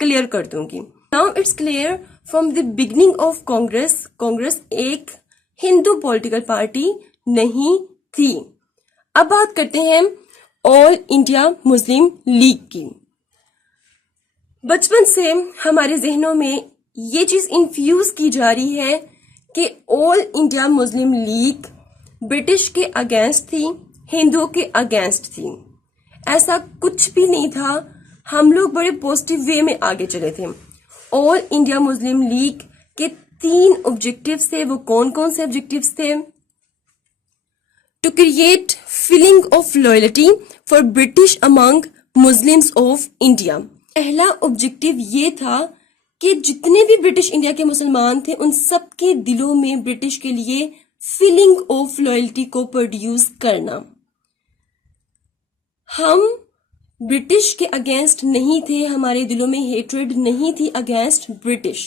Clear کر دوں گی. Now it's clear from the beginning of Congress ایک ہندو پولیٹیکل پارٹی نہیں تھی. اب بات کرتے ہیں آل انڈیا مسلم لیگ کی. بچپن سے ہمارے ذہنوں میں یہ چیز انفیوز کی جا رہی ہے کہ آل انڈیا مسلم لیگ برٹش کے اگینسٹ تھی, ہندوؤں کے اگینسٹ تھی. ایسا کچھ بھی نہیں تھا, ہم لوگ بڑے پازیٹیو وے میں آگے چلے تھے. آل انڈیا مسلم لیگ کے 3 آبجیکٹیوز تھے. وہ کون کون سے آبجیکٹیوز تھے؟ To create feeling of loyalty for British among Muslims of India. پہلا آبجیکٹیو یہ تھا کہ جتنے بھی برٹش انڈیا کے مسلمان تھے ان سب کے دلوں میں برٹش کے لیے فیلنگ آف لائلٹی کو پروڈیوس کرنا. ہم برٹش کے اگینسٹ نہیں تھے, ہمارے دلوں میں ہیٹریڈ نہیں تھی against British.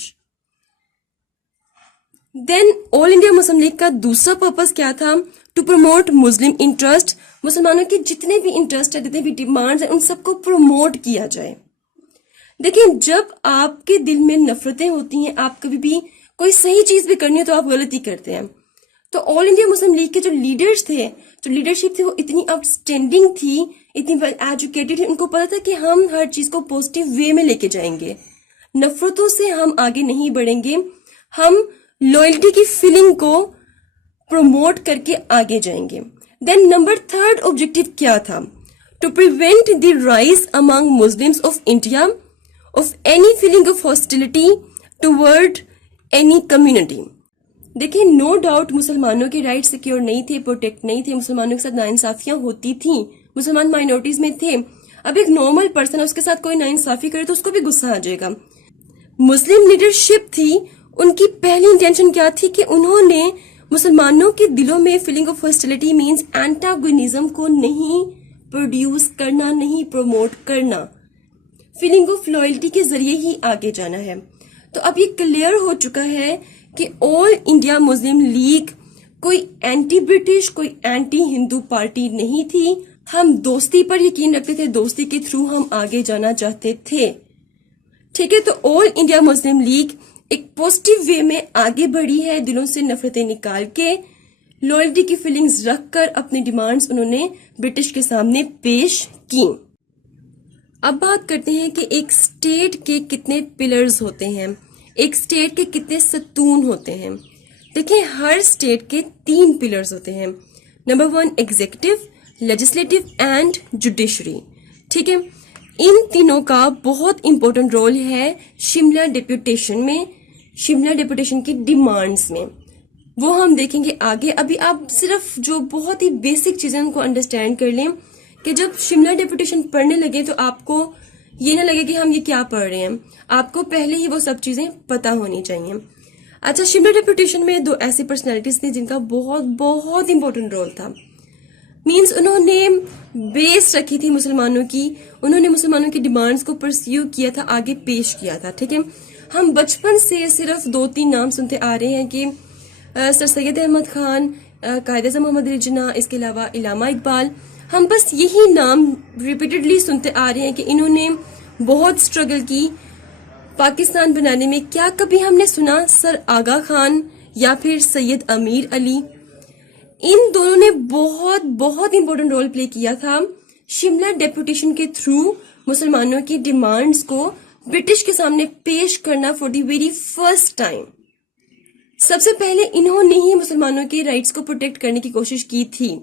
Then All India Muslim League کا دوسرا پرپس کیا تھا؟ To promote Muslim interest. مسلمانوں کے جتنے بھی انٹرسٹ ہیں, جتنے بھی ڈیمانڈز ہیں, ان سب کو پروموٹ کیا جائے. دیکھیں, جب آپ کے دل میں نفرتیں ہوتی ہیں, آپ کبھی بھی کوئی صحیح چیز بھی کرنی ہو تو آپ غلطی کرتے ہیں. تو آل انڈیا مسلم لیگ کے جو لیڈرز تھے, جو لیڈرشپ تھی, وہ اتنی آؤٹ اسٹینڈنگ تھی, اتنی ویل ایجوکیٹڈ تھی, ان کو پتا تھا کہ ہم ہر چیز کو پازیٹیو وے میں لے کے جائیں گے, نفرتوں سے ہم آگے نہیں بڑھیں گے, ہم لوئلٹی کی فیلنگ کو پروموٹ کر کے آگے جائیں گے. دین نمبر 3 آبجیکٹیو کیا تھا؟ To prevent the rise among Muslims of India of any feeling of hostility toward any community. دیکھیں, نو ڈاؤٹ مسلمانوں کے رائٹ سیکیور نہیں تھے, پروٹیکٹ نہیں تھے, مسلمانوں کے ساتھ ناانصافیاں ہوتی تھیں, مسلمان مائنورٹیز میں تھے. اب ایک نارمل پرسن ہے, اس کے ساتھ کوئی ناانصافی کرے تو اس کو بھی غصہ آ جائے گا. مسلم لیڈرشپ تھی, ان کی پہلی انٹینشن کیا تھی کہ انہوں نے مسلمانوں کے دلوں میں فیلنگ آف ہاسٹیلٹی مینز اینٹاگونزم کو نہیں پروڈیوس کرنا, نہیں پروموٹ کرنا, فیلنگ آف لائلٹی کے ذریعے ہی آگے جانا ہے. تو اب یہ کلیئر ہو چکا ہے کہ آل انڈیا مسلم لیگ کوئی اینٹی برٹش, کوئی اینٹی ہندو پارٹی نہیں تھی. ہم دوستی پر یقین رکھتے تھے, دوستی کے تھرو ہم آگے جانا چاہتے تھے. ٹھیک ہے, تو آل انڈیا مسلم لیگ ایک پازیٹیو وے میں آگے بڑھی ہے, دلوں سے نفرتیں نکال کے, لائلٹی کی فیلنگز رکھ کر اپنی ڈیمانڈز انہوں نے برٹش کے سامنے پیش کی. اب بات کرتے ہیں کہ ایک اسٹیٹ کے کتنے پلرز ہوتے ہیں, ایک اسٹیٹ کے کتنے ستون ہوتے ہیں. دیکھیں, ہر اسٹیٹ کے 3 پلرز ہوتے ہیں. Number 1 executive, legislative and judiciary. ٹھیک ہے, ان تینوں کا بہت امپورٹنٹ رول ہے شملہ ڈیپوٹیشن میں, شملہ ڈیپوٹیشن کی ڈیمانڈز میں. وہ ہم دیکھیں گے آگے. ابھی آپ صرف جو بہت ہی بیسک چیزیں ان کو انڈرسٹینڈ کر لیں کہ جب شملہ ڈیپوٹیشن پڑھنے لگے تو آپ کو یہ نہ لگے کہ ہم یہ کیا پڑھ رہے ہیں, آپ کو پہلے ہی وہ سب چیزیں پتا ہونی چاہیے. اچھا, شملہ ڈیپوٹیشن میں 2 ایسی پرسنالٹیز تھیں جن کا بہت بہت امپورٹنٹ رول تھا. مینز انہوں نے بیس رکھی تھی مسلمانوں کی, انہوں نے مسلمانوں کی ڈیمانڈز کو پرسیو کیا تھا, آگے پیش کیا تھا. ٹھیک ہے, ہم بچپن سے صرف 2-3 نام سنتے آ رہے ہیں کہ سر سید احمد خان, قائد اعظم محمد علی جناح, اس کے علاوہ علامہ اقبال. ہم بس یہی نام ریپیٹڈلی سنتے آ رہے ہیں کہ انہوں نے بہت سٹرگل کی پاکستان بنانے میں. کیا کبھی ہم نے سنا سر آغا خان یا پھر سید امیر علی؟ ان دونوں نے بہت بہت امپورٹنٹ رول پلے کیا تھا شملہ ڈیپوٹیشن کے تھرو مسلمانوں کی ڈیمانڈز کو برٹش کے سامنے پیش کرنا for the very first time. سب سے پہلے انہوں نے ہی مسلمانوں کے رائٹس کو پروٹیکٹ کرنے کی کوشش کی تھی.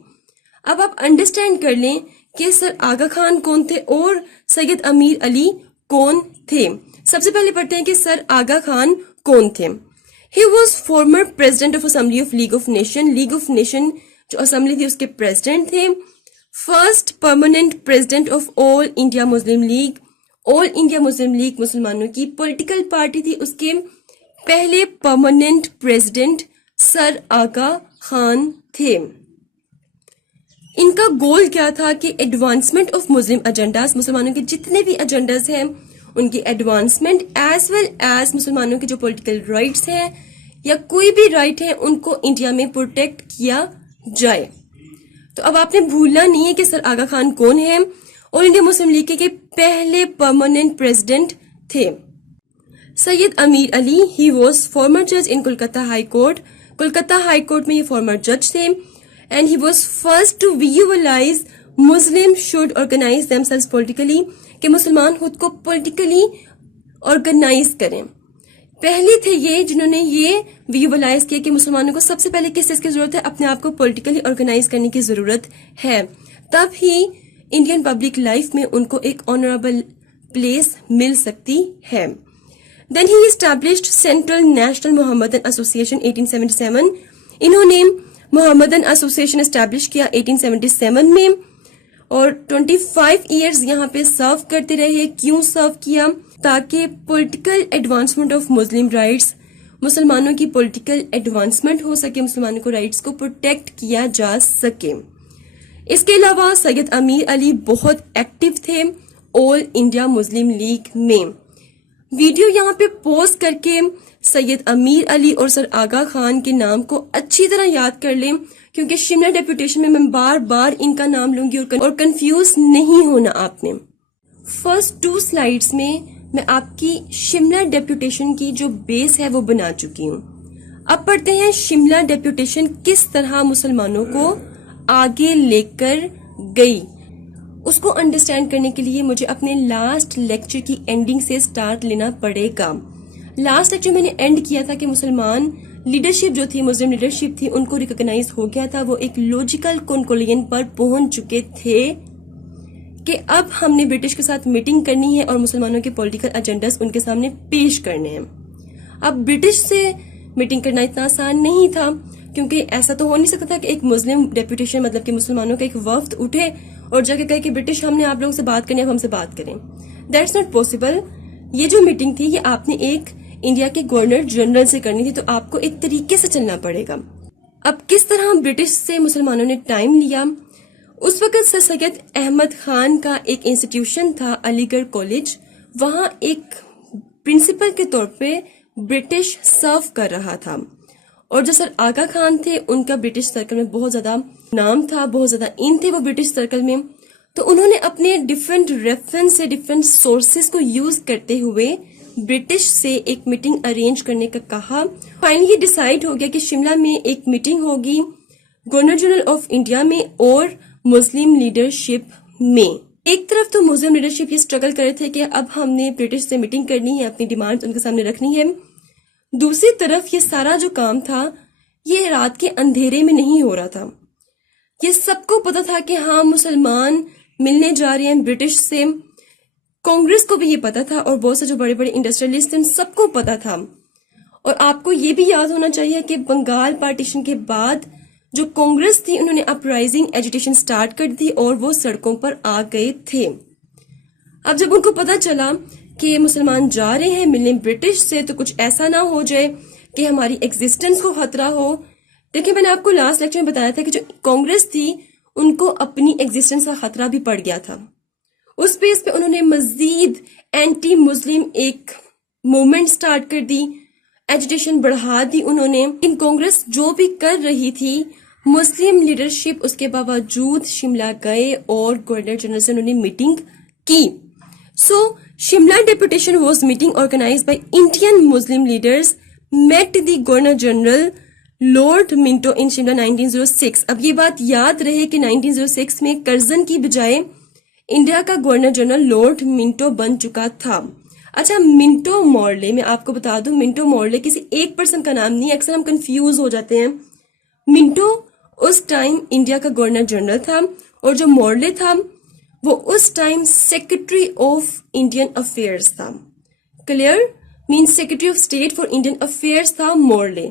اب آپ انڈرسٹینڈ کر لیں کہ سر آغا خان کون تھے اور سید امیر علی کون تھے. سب سے پہلے پڑھتے ہیں کہ سر آغا خان کون تھے. He was former president of Assembly of League of Nation. League of Nation جو اسمبلی تھی اس کے پریزیڈنٹ تھے. First permanent president of all India Muslim league. All India Muslim league مسلمانوں کی پولیٹیکل پارٹی تھی, اس کے پہلے پرماننٹ پریزیڈنٹ سر آغا خان تھے. ان کا گول کیا تھا کہ ایڈوانسمنٹ آف مسلم ایجنڈاز, مسلمانوں کے جتنے بھی ایجنڈاز ہیں ان کی ایڈوانسمنٹ, ایز ویل ایز مسلمانوں کے جو پولیٹیکل رائٹس ہیں یا کوئی بھی رائٹ ہے ان کو انڈیا میں پروٹیکٹ کیا جائے. تو اب آپ نے بھولنا نہیں ہے کہ سر آغا خان کون ہے. اور انڈیا مسلم لیگ کے پہلے پرماننٹ پریزیڈنٹ تھے. سید امیر علی, ہی واز فارمر جج in Kolkata High Court. Kolkata High Court میں یہ فارمر جج تھے. And he was first to visualise Muslim should organise themselves politically, کہ مسلمان خود کو پولیٹیکلی آرگنائز کریں. پہلے تھے یہ جنہوں نے یہ ویژولاز کیا کہ مسلمانوں کو سب سے پہلے کس چیز کی ضرورت ہے, اپنے آپ کو پولیٹیکلی آرگنائز کرنے کی ضرورت ہے. تب ہی انڈین پبلک لائف میں ان کو ایک آنریبل پلیس مل سکتی ہے. دین ہی اسٹیبلشڈ سینٹرل نیشنل محمدن ایسوسیشن 1877. انہوں نے محمدن ایسوسیشن اسٹیبلش کیا 1877 میں, اور 25 ایئرز یہاں پہ سرو کرتے رہے. کیوں سرو کیا؟ تاکہ political advancement of Muslim rights, مسلمانوں کی پولیٹیکل ایڈوانسمنٹ ہو سکے, مسلمانوں کو رائٹس کو پروٹیکٹ کیا جا سکے. اس کے علاوہ سید امیر علی بہت ایکٹیو تھے آل انڈیا مسلم لیگ میں. ویڈیو یہاں پہ پوز کر کے سید امیر علی اور سر آغا خان کے نام کو اچھی طرح یاد کر لیں, کیونکہ شملہ ڈیپوٹیشن میں بار بار ان کا نام لوں گی اور کنفیوز نہیں ہونا آپ نے. فرسٹ 2 سلائیڈز میں آپ کی شملہ ڈیپوٹیشن کی جو بیس ہے وہ بنا چکی ہوں. اب پڑھتے ہیں شملہ ڈیپوٹیشن کس طرح مسلمانوں کو آگے لے کر گئی. اس کو انڈرسٹینڈ کرنے کے لیے مجھے اپنے لاسٹ لیکچر کی اینڈنگ سے سٹارٹ لینا پڑے گا. لاسٹ لیکچر میں نے اینڈ کیا تھا کہ مسلمان لیڈرشپ جو تھی, مسلم لیڈرشپ تھی, ان کو ریکگنائز ہو گیا تھا. وہ ایک لوجیکل کنکلوژن پر پہنچ چکے تھے کہ اب ہم نے برٹش کے ساتھ میٹنگ کرنی ہے اور مسلمانوں کے پولیٹیکل ایجنڈاز ان کے سامنے پیش کرنے ہیں. اب برٹش سے میٹنگ کرنا اتنا آسان نہیں تھا, کیونکہ ایسا تو ہو نہیں سکتا تھا کہ ایک مسلم ڈیپوٹیشن مطلب کہ مسلمانوں کا ایک وفد اٹھے اور جا کے کہے کہ برٹش ہم نے آپ لوگوں سے بات کرنی ہے, اب ہم سے بات کریں. That's not possible. یہ جو میٹنگ تھی یہ آپ نے ایک انڈیا کے گورنر جنرل سے کرنی تھی, تو آپ کو ایک طریقے سے چلنا پڑے گا. اب کس طرح برٹش سے مسلمانوں نے ٹائم لیا؟ اس وقت سر سید احمد خان کا ایک انسٹیٹیوشن تھا علی گڑھ کالج, وہاں ایک پرنسپل کے طور پہ برٹش سرو کر رہا تھا. اور جو سر آغا خان تھے ان کا برٹش سرکل میں بہت زیادہ نام تھا, بہت زیادہ ان تھے وہ برٹش سرکل میں. تو انہوں نے اپنے ڈفرینٹ ریفرنس سے ڈفرینٹ سورسز کو یوز کرتے ہوئے برٹش سے ایک میٹنگ ارینج کرنے کا کہا. فائنلی ڈیسائیڈ ہو گیا کہ شملہ میں ایک میٹنگ ہوگی گورنر جنرل آف انڈیا میں اور مسلم لیڈرشپ میں. ایک طرف تو مسلم لیڈرشپ یہ اسٹرگل کر رہے تھے کہ اب ہم نے برٹش سے میٹنگ کرنی ہے, اپنی ڈیمانڈ ان کے سامنے رکھنی ہے. دوسری طرف یہ سارا جو کام تھا یہ رات کے اندھیرے میں نہیں ہو رہا تھا. یہ سب کو پتا تھا کہ ہاں مسلمان ملنے جا رہے ہیں برٹش سے. کانگریس کو بھی یہ پتا تھا اور بہت سے جو بڑے بڑے انڈسٹریلسٹ ہیں سب کو پتا تھا. اور آپ کو یہ بھی یاد ہونا چاہیے کہ بنگال پارٹیشن کے بعد جو کانگریس تھی انہوں نے اپرائزنگ ایجیٹیشن سٹارٹ کر دی اور وہ سڑکوں پر آ گئے تھے. اب جب ان کو پتا چلا کہ مسلمان جا رہے ہیں ملنے برٹش سے, تو کچھ ایسا نہ ہو جائے کہ ہماری ایگزسٹنس کو خطرہ ہو. دیکھیں میں نے آپ کو لاسٹ لیکچر میں بتایا تھا کہ جو کانگریس تھی ان کو اپنی ایگزسٹنس کا خطرہ بھی پڑ گیا تھا. اس بیس پہ انہوں نے مزید اینٹی مسلم ایک موومنٹ سٹارٹ کر دی, ایجیٹیشن بڑھا دی انہوں نے. ان کانگریس جو بھی کر رہی تھی مسلم لیڈرشپ اس کے باوجود شملہ گئے اور گورنر جنرل سے انہوں نے میٹنگ کی. سو Shimla deputation was meeting organised by Indian Muslim leaders met the Governor General Lord Minto in Shimla 1906. اب یہ بات یاد رہے کہ 1906 میں کرزن کی بجائے انڈیا کا گورنر جنرل لارڈ منٹو بن چکا تھا. اچھا, منٹو مورلے میں آپ کو بتا دوں, منٹو مورلے کسی ایک پرسن کا نام نہیں ہے, اکثر ہم کنفیوز ہو جاتے ہیں. منٹو اس ٹائم انڈیا کا گورنر جنرل تھا اور جو مورلے تھا وہ اس time Secretary of Indian Affairs تھا. Clear? Means Secretary of State for Indian Affairs تھا مورلے.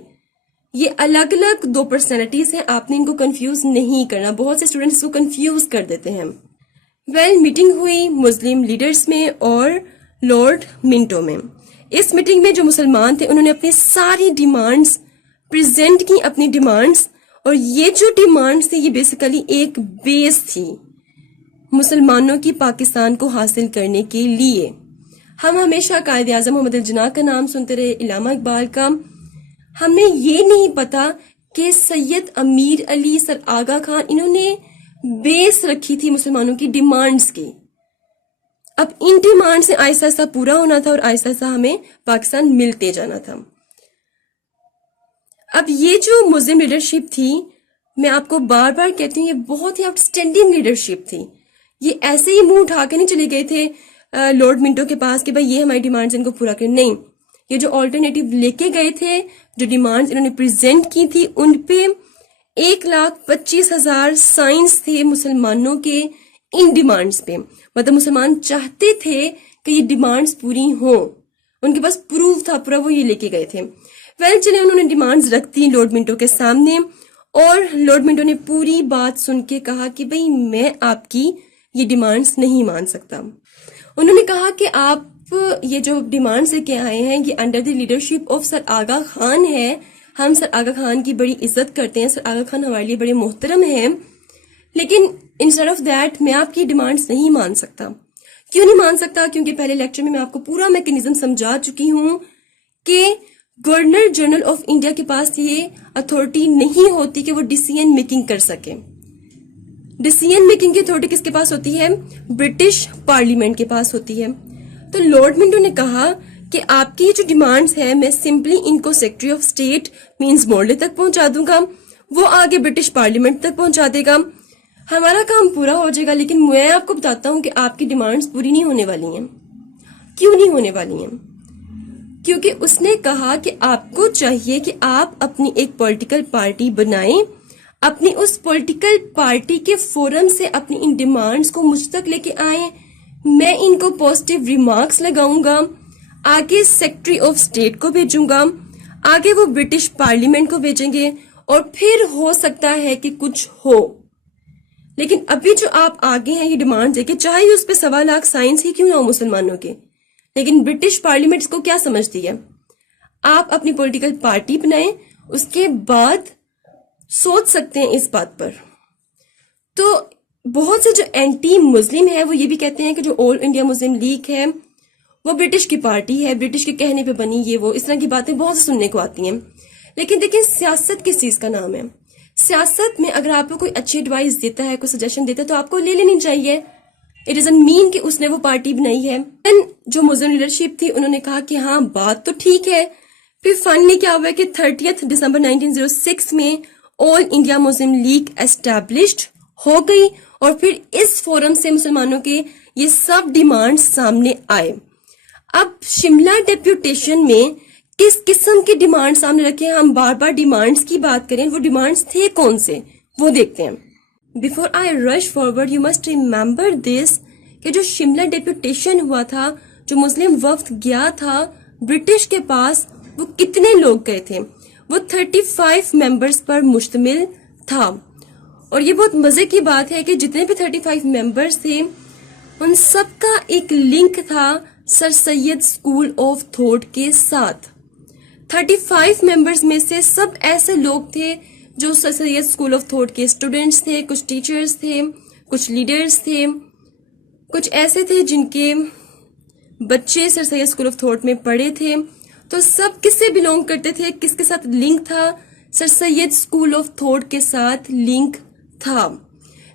یہ الگ الگ 2 پرسنالٹیز ہیں, آپ نے ان کو کنفیوز نہیں کرنا. بہت سے اسٹوڈنٹس کو کنفیوز کر دیتے ہیں. میٹنگ ہوئی مسلم لیڈرز میں اور لارڈ منٹو میں. اس میٹنگ میں جو مسلمان تھے انہوں نے اپنی ساری ڈیمانڈز پریزنٹ کی, اپنی ڈیمانڈز. اور یہ جو ڈیمانڈز تھی یہ بیسیکلی ایک بیس تھی مسلمانوں کی پاکستان کو حاصل کرنے کے لیے. ہم ہمیشہ قائد اعظم محمد علی جناح کا نام سنتے رہے, علامہ اقبال کا. ہمیں یہ نہیں پتا کہ سید امیر علی, سر آغا خان, انہوں نے بیس رکھی تھی مسلمانوں کی ڈیمانڈز کی. اب ان ڈیمانڈ سے آہستہ آہستہ پورا ہونا تھا اور آہستہ آہستہ ہمیں پاکستان ملتے جانا تھا. اب یہ جو مسلم لیڈرشپ تھی، میں آپ کو بار بار کہتی ہوں، یہ بہت ہی آؤٹ اسٹینڈنگ لیڈرشپ تھی. یہ ایسے ہی منہ اٹھا کے نہیں چلے گئے تھے لارڈ منٹو کے پاس کہ بھائی یہ ہماری ڈیمانڈز ان کو پورا کریں. نہیں، یہ جو آلٹرنیٹیو لے کے گئے تھے، جو ڈیمانڈز انہوں نے پریزنٹ کی تھی، ان پہ 1,25,000 سائنس تھے مسلمانوں کے ان ڈیمانڈز پہ. مطلب مسلمان چاہتے تھے کہ یہ ڈیمانڈز پوری ہوں، ان کے پاس پروف تھا پورا، وہ یہ لے کے گئے تھے. چلے انہوں نے ڈیمانڈز رکھ دی لارڈ منٹو کے سامنے، اور لارڈ منٹو نے پوری بات سن کے کہا کہ بھئی میں آپ کی یہ ڈیمانڈز نہیں مان سکتا. انہوں نے کہا کہ آپ یہ جو ڈیمانڈز لے کے آئے ہیں یہ انڈر دی لیڈرشپ آف سر آغا خان ہے. ہم سر آغا خان کی بڑی عزت کرتے ہیں، سر آغا خان ہمارے لیے بڑے محترم ہیں، لیکن انسٹیڈ آف دیٹ میں آپ کی ڈیمانڈز نہیں مان سکتا. کیوں نہیں مان سکتا؟ کیونکہ پہلے لیکچر میں آپ کو پورا میکینزم سمجھا چکی ہوں کہ گورنر جنرل آف انڈیا کے پاس یہ اتھارٹی نہیں ہوتی کہ وہ ڈیسیژن میکنگ کر سکے. ڈیسیژن میکنگ کی اتھارٹی کس کے پاس ہوتی ہے؟ برٹش پارلیمنٹ کے پاس ہوتی ہے. تو لارڈ منٹو نے کہا کہ آپ کی جو ڈیمانڈز ہیں میں سمپلی ان کو secretary of state means Morley تک پہنچا دوں گا، وہ آگے برٹش پارلیمنٹ تک پہنچا دے گا، ہمارا کام پورا ہو جائے گا. لیکن میں آپ کو بتاتا ہوں کہ آپ کی ڈیمانڈز پوری نہیں ہونے والی ہیں. کیوں نہیں ہونے والی ہیں؟ کیونکہ اس نے کہا کہ آپ کو چاہیے کہ آپ اپنی ایک پولیٹیکل پارٹی بنائیں، اپنی اس پولیٹیکل پارٹی کے فورم سے اپنی ان ڈیمانڈز کو مجھ تک لے کے آئیں، میں ان کو پازیٹیو ریمارکس لگاؤں گا، آگے سیکرٹری آف اسٹیٹ کو بھیجوں گا، آگے وہ برٹش پارلیمنٹ کو بھیجیں گے، اور پھر ہو سکتا ہے کہ کچھ ہو. لیکن ابھی جو آپ آگے ہیں یہ ڈیمانڈ دے کے، چاہے اس پہ 1.25 سائنس ہی کیوں نہ ہو مسلمانوں کے، لیکن برٹش پارلیمنٹ اس کو کیا سمجھتی ہے؟ آپ اپنی پولیٹیکل پارٹی بنائیں، اس کے بعد سوچ سکتے ہیں اس بات پر. تو بہت سے جو اینٹی مسلم ہے وہ یہ بھی کہتے ہیں کہ جو آل انڈیا مسلم لیگ ہے وہ برٹش کی پارٹی ہے، برٹش کے کہنے پہ بنی، یہ وہ اس طرح کی باتیں بہت سے سننے کو آتی ہیں. لیکن دیکھیں سیاست کس چیز کا نام ہے؟ سیاست میں اگر آپ کو کوئی اچھی ایڈوائس دیتا ہے، کوئی سجیشن دیتا ہے تو آپ کو لے لینی چاہیے. اٹ ڈزنٹ مین کہ اس نے وہ پارٹی بنائی ہے. جو مسلم لیڈرشپ تھی انہوں نے کہا کہ ہاں بات تو ٹھیک ہے. پھر فائنلی کیا ہوا کہ 30 دسمبر 1906 میں آل انڈیا مسلم لیگ اسٹیبلشڈ ہو گئی، اور پھر اس فورم سے مسلمانوں کے یہ سب ڈیمانڈ سامنے آئے. اب شملہ ڈیپوٹیشن میں کس قسم کے ڈیمانڈ سامنے رکھے؟ ہم بار بار ڈیمانڈز کی بات کریں، وہ ڈیمانڈز تھے کون سے وہ دیکھتے ہیں. Before I rush forward, you must remember this کہ جو شملہ ڈیپوٹیشن ہوا تھا، جو مسلم وفد گیا تھا برٹش کے پاس، وہ کتنے لوگ گئے تھے؟ وہ 35 ممبرز پر مشتمل تھا. اور یہ بہت مزے کی بات ہے کہ جتنے بھی 35 ممبرز تھے ان سب کا ایک لنک تھا سر سید اسکول آف تھاٹ کے ساتھ. 35 ممبرز میں سے سب ایسے لوگ تھے جو سر سید اسکول آف تھاٹ کے اسٹوڈنٹس تھے، کچھ ٹیچرز تھے، کچھ لیڈرز تھے، کچھ ایسے تھے جن کے بچے سر سید اسکول آف تھاٹ میں پڑھے تھے. تو سب کس سے بلونگ کرتے تھے؟ کس کے ساتھ لنک تھا؟ سر سید اسکول آف تھاٹ کے ساتھ لنک تھا.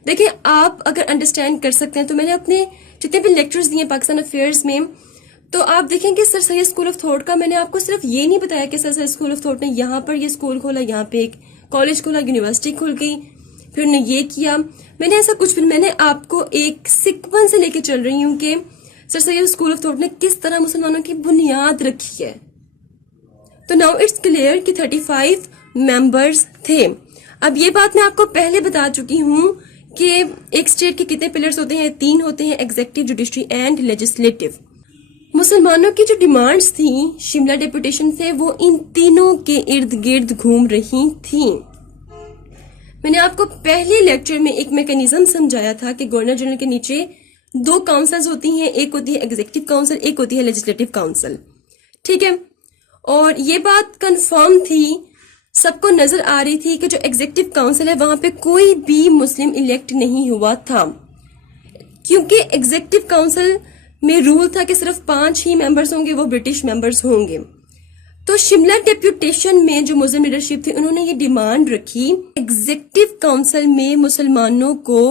دیکھیں آپ اگر انڈرسٹینڈ کر سکتے ہیں تو میں نے اپنے جتنے بھی لیکچرز دیے پاکستان افیئرز میں، تو آپ دیکھیں کہ سر سید اسکول آف تھاٹ کا میں نے آپ کو صرف یہ نہیں بتایا کہ سر سید اسکول آف تھاٹ نے یہاں پر یہ اسکول کھولا، یہاں پہ ایک کالج کھولا، یونیورسٹی کھل گئی، پھر انہوں نے یہ کیا. میں نے ایسا کچھ بھی، میں نے آپ کو ایک سیکوینس سے لے کے چل رہی ہوں کہ سر سید اسکول آف تھاٹ نے کس طرح مسلمانوں کی بنیاد رکھی ہے. تو ناؤ اٹس کلیئر کہ 35 ممبرز تھے. اب یہ بات میں آپ کو پہلے بتا چکی ہوں کہ ایک اسٹیٹ کے کتنے پلرز ہوتے ہیں؟ 3 ہوتے ہیں، ایگزیکٹو، جوڈیشری اینڈ لیجسلیٹو. مسلمانوں کی جو ڈیمانڈز تھیں شملہ ڈیپوٹیشن سے وہ ان تینوں کے ارد گرد گھوم رہی تھیں. میں نے آپ کو پہلے لیکچر میں ایک میکینزم سمجھایا تھا کہ گورنر جنرل کے نیچے 2 کاؤنسلز ہوتی ہیں، ایک ہوتی ہے ایگزیکٹو کاؤنسل، ایک ہوتی ہے لیجسلیٹو کاؤنسل. ٹھیک ہے، اور یہ بات کنفرم تھی، سب کو نظر آ رہی تھی کہ جو ایگزیکٹو کاؤنسل ہے وہاں پہ کوئی بھی مسلم الیکٹ نہیں ہوا تھا، کیونکہ ایگزیکٹو کاؤنسل میں رول تھا کہ صرف 5 ہی ممبرز ہوں گے، وہ برٹش ممبرز ہوں گے. تو شملہ ڈیپوٹیشن میں جو مسلم لیڈرشپ تھی انہوں نے یہ ڈیمانڈ رکھی ایگزیکٹو کاؤنسل میں مسلمانوں کو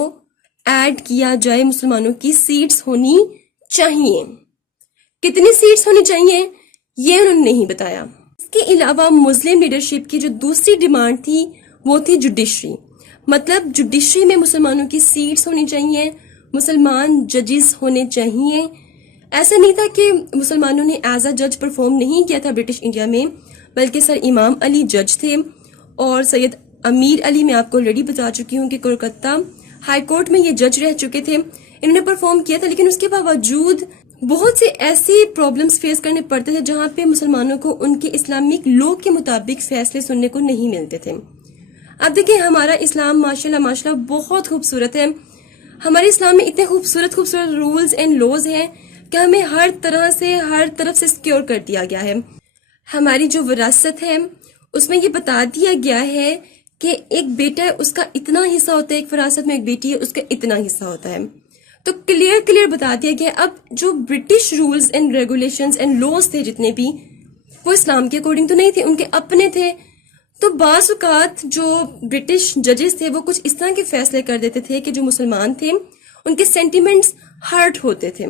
ایڈ کیا جائے، مسلمانوں کی سیٹس ہونی چاہیے. کتنی سیٹس ہونی چاہیے یہ انہوں نے نہیں بتایا. اس کے علاوہ مسلم لیڈرشپ کی جو دوسری ڈیمانڈ تھی وہ تھی جوڈیشری. مطلب جوڈیشری میں مسلمانوں کی سیٹس ہونی چاہیے, مسلمان ججز ہونے چاہیے. ایسا نہیں تھا کہ مسلمانوں نے ایز اے جج پرفارم نہیں کیا تھا برٹش انڈیا میں, بلکہ سر امام علی جج تھے اور سید امیر علی میں آپ کو آلریڈی بتا چکی ہوں کہ کولکتہ ہائی کورٹ میں یہ جج رہ چکے تھے. انہوں نے پرفارم کیا تھا, لیکن اس کے باوجود بہت سے ایسی پرابلمز فیس کرنے پڑتے تھے جہاں پہ مسلمانوں کو ان کے اسلامک لو کے مطابق فیصلے سننے کو نہیں ملتے تھے. اب دیکھیں ہمارا اسلام ماشاءاللہ بہت خوبصورت ہے. ہمارے اسلام میں اتنے خوبصورت رولز اینڈ لوز ہیں کہ ہمیں ہر طرف سے سیکیور کر دیا گیا ہے. ہماری جو وراثت ہے اس میں یہ بتا دیا گیا ہے کہ ایک بیٹا ہے اس کا اتنا حصہ ہوتا ہے, ایک وراثت میں ایک بیٹی ہے اس کا اتنا حصہ ہوتا ہے. تو کلیئر بتا دیا گیا. اب جو British rules and regulations and laws تھے جتنے بھی, وہ اسلام کے اکارڈنگ تو نہیں تھے, ان کے اپنے تھے. تو بعض اوقات جو برٹش ججز تھے وہ کچھ اس طرح کے فیصلے کر دیتے تھے کہ جو مسلمان تھے ان کے سینٹیمنٹس ہرٹ ہوتے تھے.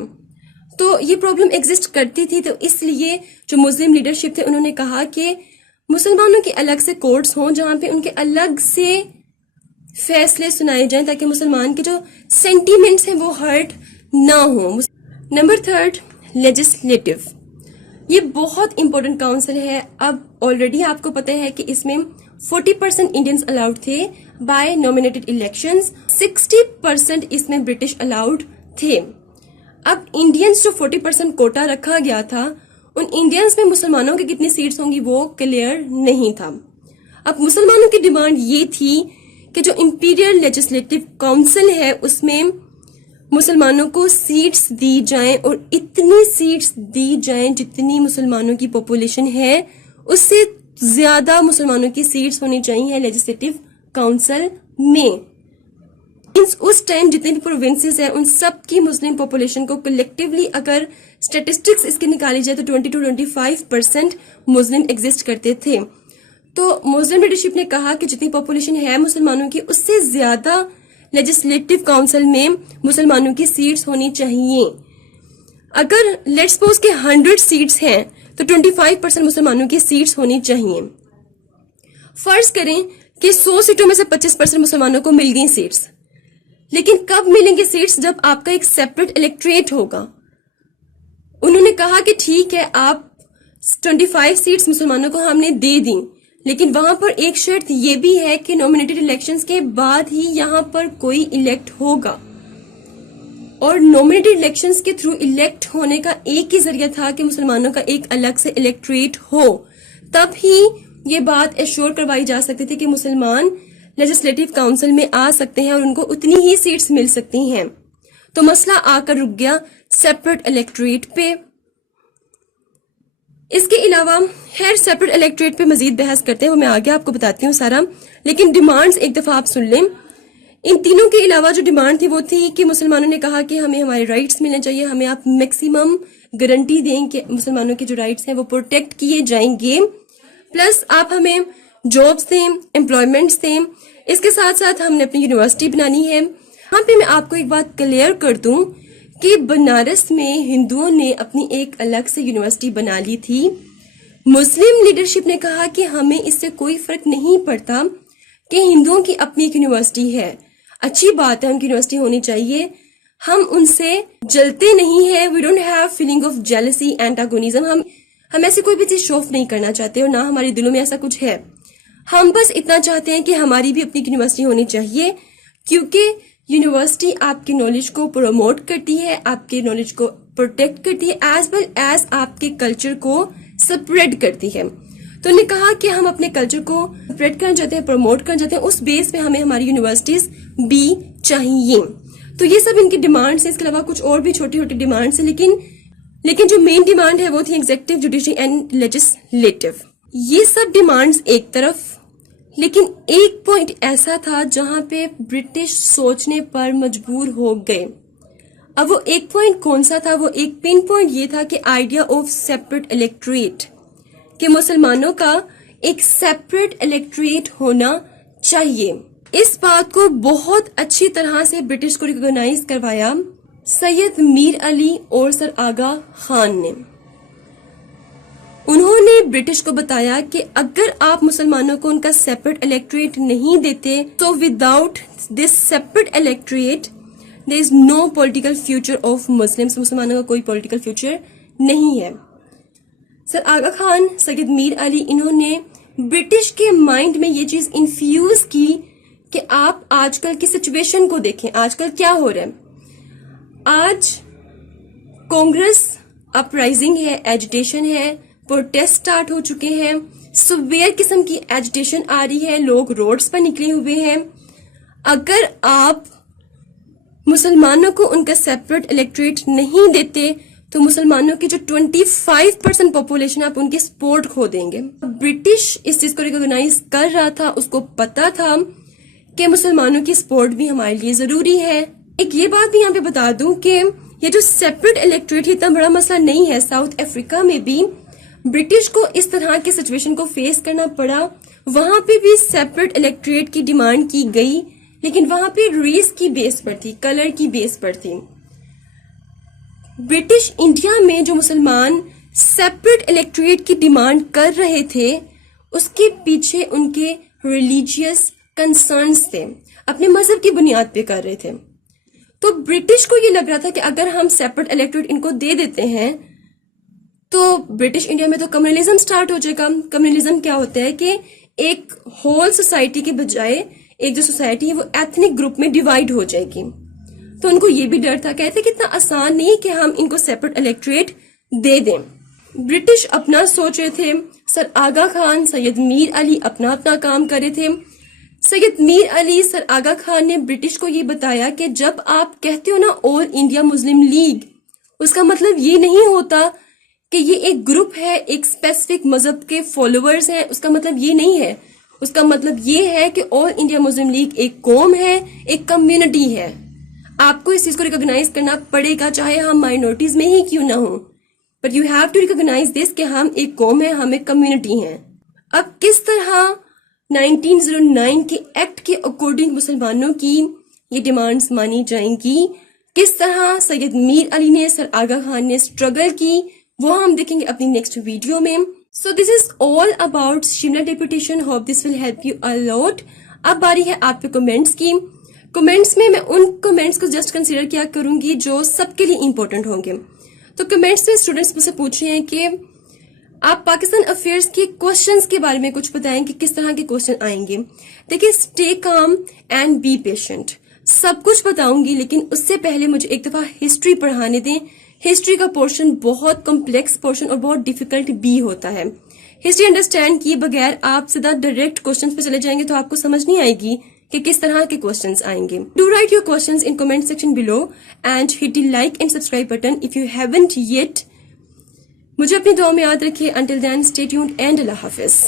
تو یہ پرابلم ایگزسٹ کرتی تھی. تو اس لیے جو مسلم لیڈرشپ تھے انہوں نے کہا کہ مسلمانوں کے الگ سے کورٹس ہوں جہاں پہ ان کے الگ سے فیصلے سنائے جائیں تاکہ مسلمان کے جو سینٹیمنٹس ہیں وہ ہرٹ نہ ہوں. Number 3 legislative. یہ بہت امپورٹنٹ کاؤنسل ہے. اب آلریڈی آپ کو پتہ ہے کہ اس میں 40% انڈینز الاؤڈ تھے بائی نومینیٹڈ الیکشنز, 60% اس میں برٹش الاؤڈ تھے. اب انڈینز جو 40% کوٹا رکھا گیا تھا, ان انڈینز میں مسلمانوں کی کتنی سیٹس ہوں گی وہ کلیئر نہیں تھا. اب مسلمانوں کی ڈیمانڈ یہ تھی کہ جو امپیریل لیجسلیٹو کاؤنسل ہے اس میں مسلمانوں کو سیٹس دی جائیں, اور اتنی سیٹس دی جائیں جتنی مسلمانوں کی پاپولیشن ہے اس سے زیادہ مسلمانوں کی سیٹس ہونی چاہیے لیجسلیٹو کاؤنسل میں. اس ٹائم جتنے بھی پروونسز ہیں ان سب کی مسلم پاپولیشن کو کلیکٹیولی اگر اسٹیٹسٹکس اس کے نکالی جائے تو 20 to 25% مسلم ایگزسٹ کرتے تھے. تو مسلم لیڈرشپ نے کہا کہ جتنی پاپولیشن ہے مسلمانوں کی اس سے زیادہ لیجسلیٹو کاؤنسل میں مسلمانوں کی سیٹس ہونی چاہیے. اگر لیٹس سپوز کہ 100 سیٹس ہیں تو 25% مسلمانوں کی سیٹس ہونی چاہیے. فرض کریں کہ 100 سیٹوں میں سے 25% مسلمانوں کو مل گئی سیٹس, لیکن کب ملیں گے سیٹس؟ جب آپ کا ایک سیپریٹ الیکٹریٹ ہوگا. انہوں نے کہا کہ ٹھیک ہے آپ 25 سیٹس مسلمانوں کو ہم نے دے دیں, لیکن وہاں پر ایک شرط یہ بھی ہے کہ نومینیٹڈ الیکشنز کے بعد ہی یہاں پر کوئی الیکٹ ہوگا, اور نومینیٹڈ الیکشنز کے تھرو الیکٹ ہونے کا ایک ہی ذریعہ تھا کہ مسلمانوں کا ایک الگ سے الیکٹریٹ ہو. تب ہی یہ بات ایشور کروائی جا سکتی تھی کہ مسلمان لیجسلیٹو کاؤنسل میں آ سکتے ہیں اور ان کو اتنی ہی سیٹس مل سکتی ہیں. تو مسئلہ آ کر رک گیا سیپریٹ الیکٹریٹ پہ. اس کے علاوہ خیر سیپریٹ الیکٹریٹ پہ مزید بحث کرتے ہیں, وہ میں آگے آپ کو بتاتی ہوں سارا, لیکن ڈیمانڈز ایک دفعہ آپ سن لیں. ان تینوں کے علاوہ جو ڈیمانڈ تھی وہ تھی کہ مسلمانوں نے کہا کہ ہمیں ہمارے رائٹس ملنے چاہیے, ہمیں آپ میکسیمم گارنٹی دیں کہ مسلمانوں کے جو رائٹس ہیں وہ پروٹیکٹ کیے جائیں گے, پلس آپ ہمیں جابس دیں, امپلائمنٹس دیں. اس کے ساتھ ساتھ ہم نے اپنی یونیورسٹی بنانی ہے. یہاں پہ میں آپ کو ایک بات کلیئر کر دوں کہ بنارس میں ہندوؤں نے اپنی ایک الگ سے یونیورسٹی بنا لی تھی. مسلم لیڈرشپ نے کہا کہ ہمیں اس سے کوئی فرق نہیں پڑتا کہ ہندوؤں کی اپنی ایک یونیورسٹی ہے, اچھی بات ہے, ان کی یونیورسٹی ہونی چاہیے, ہم ان سے جلتے نہیں ہیں. We don't have feeling of jealousy, antagonism. ہم ایسی کوئی بھی چیز شو آف نہیں کرنا چاہتے اور نہ ہمارے دلوں میں ایسا کچھ ہے. ہم بس اتنا چاہتے ہیں کہ ہماری بھی اپنی یونیورسٹی ہونی چاہیے, کیونکہ یونیورسٹی آپ کی نالج کو پروموٹ کرتی ہے, آپ کے نالج کو پروٹیکٹ کرتی ہے, ایز ویل ایز آپ کے کلچر کو سپریڈ کرتی ہے. تو انہوں نے کہا کہ ہم اپنے کلچر کو سپریڈ کرنا چاہتے ہیں, پروموٹ کرنا چاہتے ہیں, اس بیس پہ ہمیں ہماری یونیورسٹیز بھی چاہیے. تو یہ سب ان کی ڈیمانڈس ہیں. اس کے علاوہ کچھ اور بھی چھوٹی چھوٹی ڈیمانڈس ہیں, لیکن جو مین ڈیمانڈ ہے وہ تھی ایگزیکٹو, جوڈیشری اینڈ لیجسلیٹو. یہ سب ڈیمانڈس ایک طرف, لیکن ایک پوائنٹ ایسا تھا جہاں پہ برٹش سوچنے پر مجبور ہو گئے. اب وہ ایک پوائنٹ کون سا تھا؟ وہ ایک پن پوائنٹ یہ تھا کہ آئیڈیا آف سیپریٹ الیکٹریٹ, کہ مسلمانوں کا ایک سیپریٹ الیکٹریٹ ہونا چاہیے. اس بات کو بہت اچھی طرح سے برٹش کو ریکگنائز کروایا سید میر علی اور سر آغا خان نے. انہوں نے برٹش کو بتایا کہ اگر آپ مسلمانوں کو ان کا سیپریٹ الیکٹوریٹ نہیں دیتے تو without this separate electorate there is no political future of Muslims. مسلمانوں کا کوئی پولیٹیکل فیوچر نہیں ہے. سر آغا خان، سید میر علی، انہوں نے برٹش کے مائنڈ میں یہ چیز انفیوز کی کہ آپ آج کل کی سچویشن کو دیکھیں. آج کل کیا ہو رہا ہے؟ آج کانگریس اپرائزنگ ہے، ایجیٹیشن ہے، پروٹیسٹ سٹارٹ ہو چکے ہیں، سویئر قسم کی ایجیٹیشن آ رہی ہے، لوگ روڈز پر نکلے ہوئے ہیں. اگر آپ مسلمانوں کو ان کا سیپریٹ الیکٹوریٹ نہیں دیتے تو مسلمانوں کی جو 25% پاپولیشن آپ ان کی سپورٹ کھو دیں گے. برٹش اس چیز کو ریکگنائز کر رہا تھا، اس کو پتا تھا کہ مسلمانوں کی سپورٹ بھی ہمارے لیے ضروری ہے. ایک یہ بات بھی یہاں پہ بتا دوں کہ یہ جو سیپریٹ الیکٹوریٹ اتنا بڑا مسئلہ نہیں ہے. ساؤتھ افریقہ میں بھی برٹش کو اس طرح کی سچویشن کو فیس کرنا پڑا. وہاں پہ بھی سیپریٹ الیکٹوریٹ کی ڈیمانڈ کی گئی، لیکن وہاں پہ ریس کی بیس پر تھی، کلر کی بیس پر تھی. برٹش انڈیا میں جو مسلمان سیپریٹ الیکٹوریٹ کی ڈیمانڈ کر رہے تھے اس کے پیچھے ان کے ریلیجیس کنسرنز تھے، اپنے مذہب کی بنیاد پہ کر رہے تھے. تو برٹش کو یہ لگ رہا تھا کہ اگر ہم سیپریٹ الیکٹوریٹ ان کو دے دیتے ہیں تو برٹش انڈیا میں تو کمیونلزم سٹارٹ ہو جائے گا. کمیونلزم کیا ہوتا ہے کہ ایک ہول سوسائٹی کے بجائے ایک جو سوسائٹی ہے وہ ایتھنک گروپ میں ڈیوائیڈ ہو جائے گی. تو ان کو یہ بھی ڈر تھا، کہتے کہ اتنا آسان نہیں کہ ہم ان کو سیپریٹ الیکٹوریٹ دے دیں. برٹش اپنا سوچ رہے تھے، سر آغا خان، سید میر علی اپنا کام کر رہے تھے. سید میر علی، سر آغا خان نے برٹش کو یہ بتایا کہ جب آپ کہتے ہو نا آل انڈیا مسلم لیگ، اس کا مطلب یہ نہیں ہوتا کہ یہ ایک گروپ ہے، ایک اسپیسیفک مذہب کے فالوورز ہیں. اس کا مطلب یہ نہیں ہے. اس کا مطلب یہ ہے کہ آل انڈیا مسلم لیگ ایک قوم ہے، ایک کمیونٹی ہے. آپ کو اس چیز کو ریکگنائز کرنا پڑے گا، چاہے ہم مائنورٹیز میں ہی کیوں نہ ہوں، but you have to recognise this کہ ہم ایک قوم ہے، ہم ایک کمیونٹی ہیں. اب کس طرح 1909 کے ایکٹ کے اکارڈنگ مسلمانوں کی یہ ڈیمانڈز مانی جائیں گی، کس طرح سید میر علی نے، سر آغا خان نے اسٹرگل کی، وہ ہم دیکھیں گے اپنی نیکسٹ ویڈیو میں. So this is all about Shimla deputation. hope this will help you a lot. اب باری ہے آپ پہ کمنٹس کی. کمنٹس میں ان کمنٹس کو جسٹ کنسیڈر کیا کروں گی جو سب کے لیے امپورٹنٹ ہوں گے. تو کمنٹس میں اسٹوڈنٹس مجھ سے پوچھ رہے ہیں کہ آپ پاکستان افیئرس کے کوشچنس کے بارے میں کچھ بتائیں کہ کس طرح کے کوشچن آئیں گے. دیکھیں، stay calm and be patient, سب کچھ بتاؤں گی، لیکن اس سے پہلے مجھے ایک دفعہ ہسٹری پڑھانے دیں. ہسٹری کا پورشن بہت کمپلیکس پورشن اور بہت ڈیفیکلٹ بھی ہوتا ہے. ہسٹری انڈرسٹینڈ کیے بغیر آپ سیدھا ڈائریکٹ کوشچنس پہ چلے جائیں گے تو آپ کو سمجھ نہیں آئے گی کہ کس طرح کے کوشچنس آئیں گے. Do write your questions in comment section below and hit the like and subscribe button if you haven't yet. مجھے اپنی دعا میں یاد رکھیے. Until then stay tuned and اللہ حافظ.